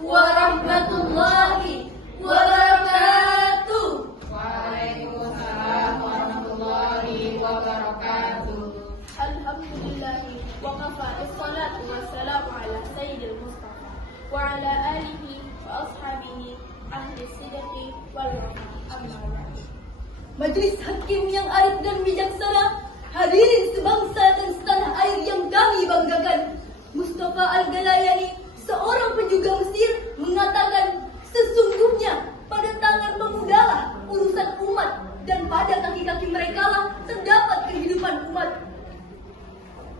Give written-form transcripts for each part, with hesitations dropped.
warahmatullahi wabarakatuh. Waalaikumsalam warahmatullahi wabarakatuh. Alhamdulillahi wa kafa, wassalatu wassalamu ala sayyidil mustafa wa ala alihi wa ashabihi ahli sidqi wal wafa. Amma ba'd. Majelis hakim yang arif dan bijaksana, hadirin sebangsa dan setanah air yang kami banggakan, Mustafa Al-Galayani, seorang penjuga Mesir, mengatakan sesungguhnya pada tangan pemudalah urusan umat dan pada kaki-kaki merekalah terdapat kehidupan umat.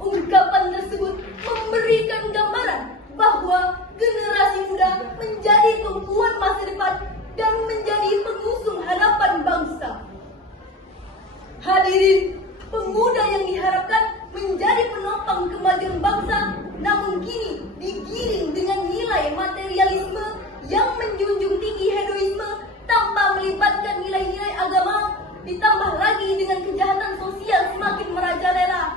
Ungkapan tersebut memberikan gambaran bahwa generasi muda menjadi tumpuan masa depan dan menjadi pengusung harapan bangsa. Hadirin, pemuda yang diharapkan menjadi penopang kemajuan bangsa, namun kini digiring dengan nilai materialisme yang menjunjung tinggi hedonisme tanpa melibatkan nilai-nilai agama, ditambah lagi dengan kejahatan sosial semakin merajalela.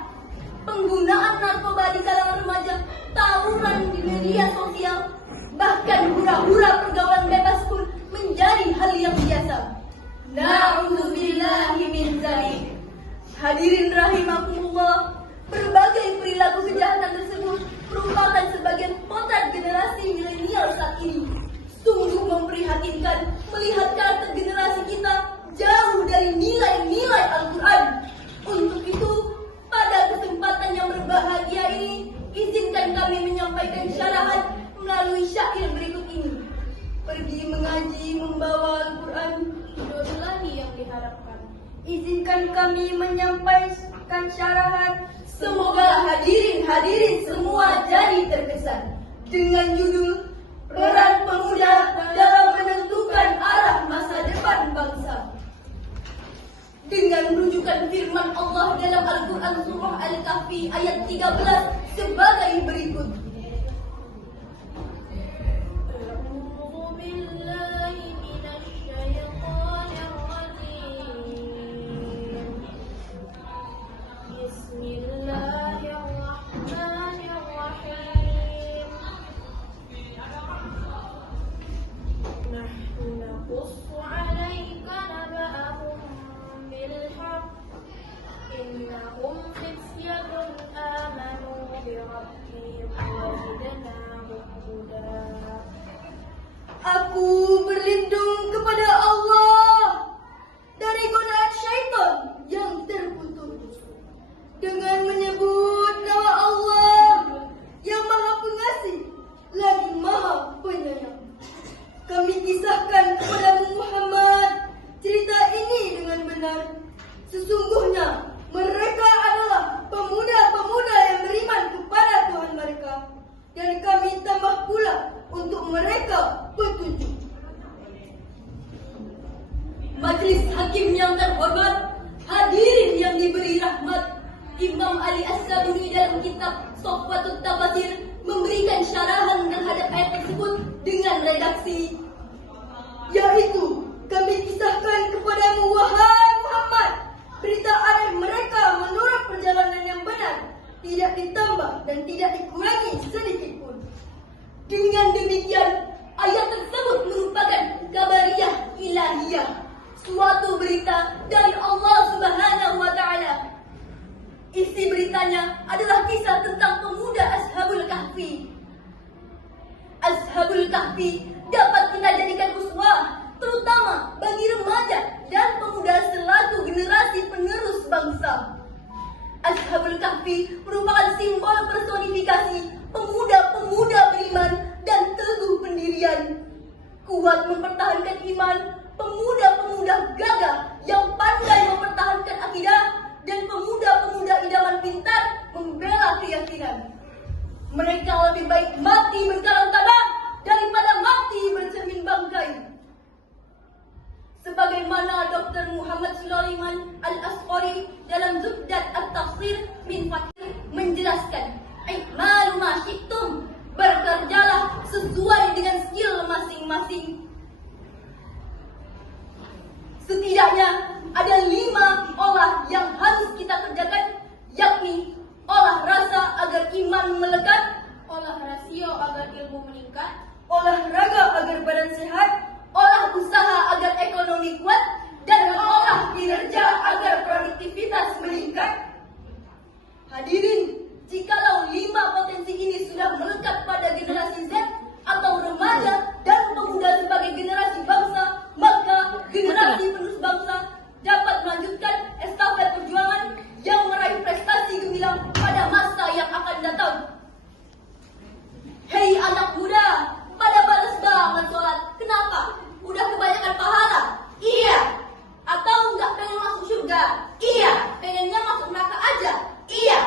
Penggunaan narkoba di kalangan remaja, tawuran di media sosial, bahkan hura-hura pergaulan bebas pun menjadi hal yang biasa. Na'udzubillahi min dzalik. Hadirin rahimakumullah, berbagai perilaku kejahatan tersebut merupakan sebagian potret generasi milenial saat ini. Sungguh memprihatinkan melihat karakter generasi kita jauh dari nilai-nilai Al-Quran. Untuk itu, pada kesempatan yang berbahagia ini, izinkan kami menyampaikan syarahan melalui syair berikut ini. Pergi mengaji membawa Al-Quran, itulah yang diharapkan. Izinkan kami menyampaikan syarahan, semoga hadirin semua jadi terkesan dengan judul Peran Pemuda dalam Menentukan Arah Masa Depan Bangsa. Dengan rujukan firman Allah dalam Al-Quran Surah Al-Kahfi ayat 13 sebagai berikut. إنهم فتية آمنوا بربهم وزدناهم هدى. Aku berlindung kepada Allah dari godaan syaitan yang terputus dengan menyebut nama Allah yang Maha Pengasih lagi Maha Penyayang. Kami kisahkan kepada Muhammad cerita ini dengan benar. Sesungguhnya mereka adalah pemuda-pemuda yang beriman kepada Tuhan mereka, dan kami tambah pula untuk mereka petunjuk. Majelis hakim yang terhormat, hadirin yang diberi rahmat, Imam Ali As-Sabuni dalam kitab Sohbatut Tafasir memberikan syarahan terhadap ayat tersebut dengan redaksi, yaitu kami kisahkan kepadamu wahai Muhammad berita aneh mereka menurut perjalanan yang benar, tidak ditambah dan tidak dikurangi sedikit pun. Dengan demikian, ayat tersebut merupakan kabariyah ilahiyah, suatu berita dari Allah Subhanahu wa Ta'ala. Isi beritanya adalah kisah tentang pemuda Ashabul Kahfi. Ashabul Kahfi dapat kita jadikan uswah, terutama bagi remaja dan pemuda selaku generasi penerus bangsa. Ashabul Kahfi merupakan simbol personifikasi pemuda-pemuda beriman dan teguh pendirian, kuat mempertahankan iman, pemuda-pemuda gagah yang pandai mempertahankan akidah, dan pemuda-pemuda idaman pintar membela keyakinan. Mereka lebih baik mati berkarang tabah daripada mati bercermin bangkai. Sebagaimana Dr. Muhammad Sulaiman Al-Asqari dalam Zubdat At-Tafsir min Fathir menjelaskan, "I'malu ma syi'tum," berkerjalah olahraga agar badan sehat, olah usaha agar ekonomi kuat, dan olah kinerja agar produktivitas meningkat. Hadirin, jikalau 5 potensi ini sudah melekat pada generasi Z atau remaja dan pemuda sebagai generasi bangsa, maka generasi penerus bangsa dapat melanjutkan estafet perjuangan yang meraih prestasi gemilang pada masa yang akan datang. Hei anak muda, pada balas banget sholat. Kenapa? Udah kebanyakan pahala? Iya. Atau nggak pengen masuk surga? Iya. Pengennya masuk neraka aja? Iya.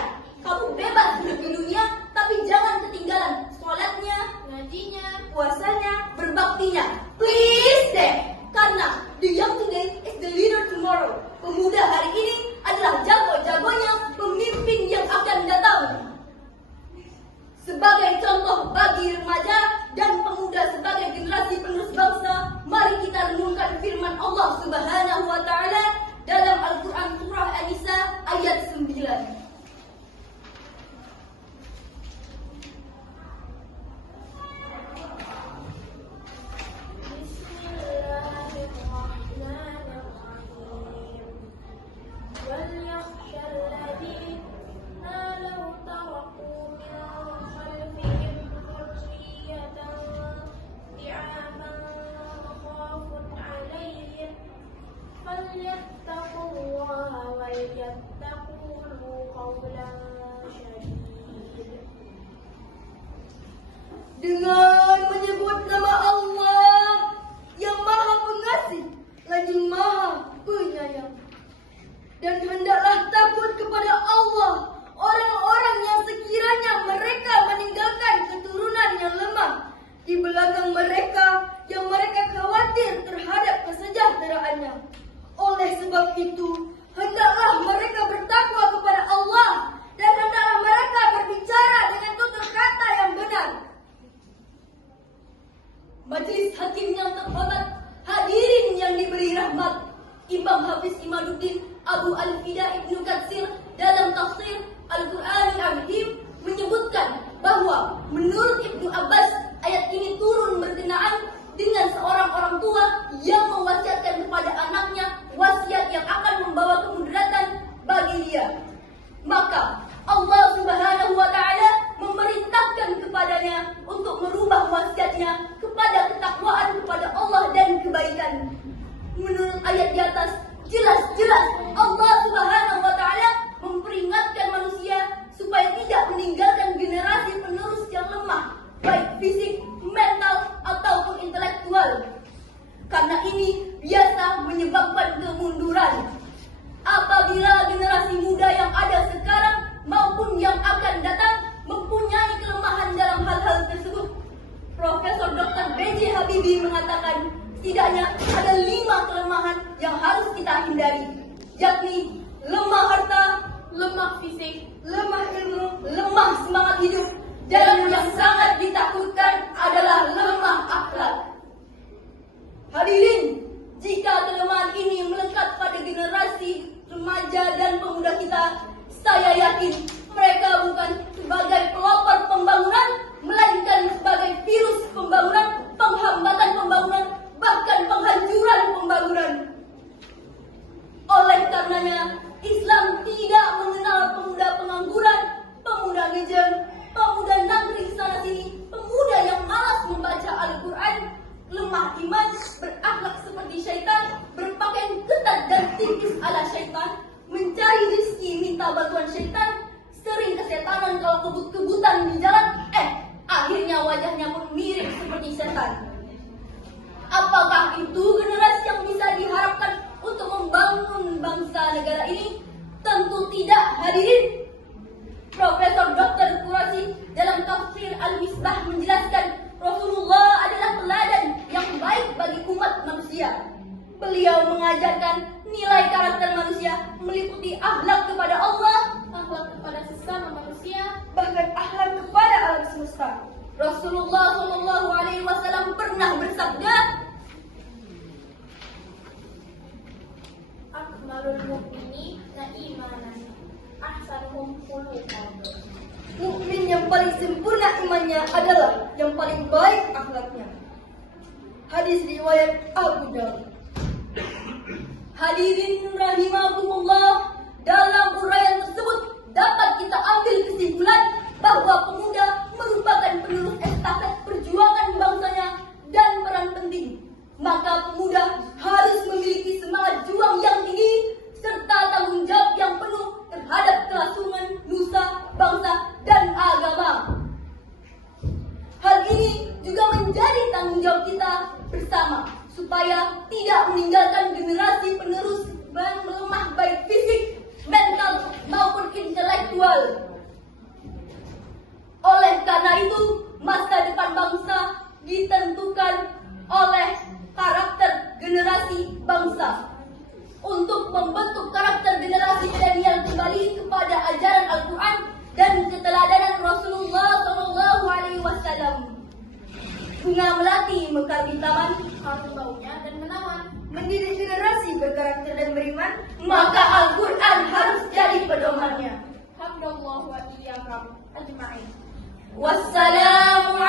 Kamu bebas hidup di dunia, tapi jangan ketinggalan sholatnya, ngajinya, puasanya, berbaktinya. Please deh. Karena the young today is the leader tomorrow. Pemuda hari ini adalah jago-jagonya pemimpin yang akan datang. Sebagai contoh bagi remaja dan pemuda sebagai generasi penerus bangsa, mari kita renungkan firman Allah Subhanahu wa taala dalam Al-Qur'an surah An-Nisa ayat 9. فليتقوا الله وليتقوا قولا شديدا. Dengan menyebut nama Allah yang Maha Pengasih lagi Maha Penyayang, dan hendaklah takut kepada Allah orang-orang yang sekiranya mereka meninggalkan keturunan yang lemah di belakang mereka, yang mereka khawatir terhadap kesejahteraannya. Oleh sebab itu, hendaklah mereka bertakwa kepada Allah dan hendaklah mereka berbicara dengan tutur kata yang benar. Majelis hakim yang terhormat, hadirin yang diberi rahmat, Imam Hafiz Imaduddin Abu Al-Fida Ibnu Katsir dalam tafsir Al-Qur'anil Azim menyebutkan bahwa menurut Ibnu Abbas, ayat ini turun berkenaan dengan seorang orang tua yang mewasiatkan kepada anaknya wasiat yang akan membawa kemudaratan bagi dia. Maka Allah Subhanahu wa taala memerintahkan kepadanya untuk merubah wasiatnya kepada ketakwaan kepada Allah dan kebaikan. Menurut ayat di atas, jelas-jelas Allah Subhanahu wa taala memperingatkan manusia supaya tidak meninggalkan generasi penerus yang lemah, baik fisik, mental, ataupun intelektual. Karena ini biasa menyebabkan kemunduran. Apabila generasi muda yang ada sekarang maupun yang akan datang mempunyai kelemahan dalam hal-hal tersebut, Profesor Dr. B.J. Habibie mengatakan setidaknya ada 5 kelemahan yang harus kita hindari, yakni lemah harta, Lemah fisik, lemah ilmu, lemah semangat hidup, dan yang sangat ditakutkan adalah lemah akhlak. Hadirin, jika kelemahan ini melekat pada generasi remaja dan pemuda kita, saya yakin mereka bukan sebagai pelopor pembangunan, melainkan sebagai virus pembangunan, penghambatan pembangunan, bahkan penghancuran pembangunan. Oleh karenanya, Islam tidak mengenal pemuda pengangguran, pemuda ngejeng, pemuda nangkring sana sini, pemuda yang malas membaca Al-Quran, lemah iman, berakhlak seperti syaitan, berpakaian ketat dan tipis ala syaitan, mencari rezeki minta bantuan syaitan, sering kesetanan kalau kebut-kebutan di jalan, akhirnya wajahnya pun mirip seperti setan. Apakah itu generasi yang bisa diharapkan untuk membangun bangsa negara ini? Tentu tidak, hadirin. Profesor Dr. Quraisy dalam tafsir Al-Misbah menjelaskan Rasulullah adalah teladan yang baik bagi umat manusia. Beliau mengajarkan nilai karakter manusia meliputi akhlak kepada Allah, akhlak kepada sesama manusia, bahkan akhlak kepada alam semesta. Rasulullah Shallallahu Alaihi Wasallam pernah bersabda, akmalul mu'mini na imanan, ahsanuhum khuluqan. Mukmin yang paling sempurna imannya adalah yang paling baik akhlaknya. Hadis riwayat Abu Daud. Hadirin rahimakumullah, dalam uraian tersebut dapat kita ambil kesimpulan bahwa pemuda merupakan penerus estafet perjuangan bangsanya dan peran penting. Maka pemuda harus memiliki semangat juang yang tinggi serta tanggung jawab yang penuh terhadap kelangsungan nusa, bangsa, dan agama. Hal ini juga menjadi tanggung jawab kita bersama supaya tidak meninggalkan generasi penerus yang melemah baik fisik, mental, maupun intelektual. Oleh karena itu, masa depan bangsa ditentukan oleh karakter generasi bangsa. Untuk membentuk karakter generasi milenial kembali kepada ajaran Al-Quran dan keteladanan Rasulullah SAW. Bunga melati mekar di taman, Harum baunya dan menawan. mendidik generasi berkarakter dan beriman, maka Al-Quran harus jadi pedomannya. Hamdallah wa iyyakum ajma'in. Wassalamu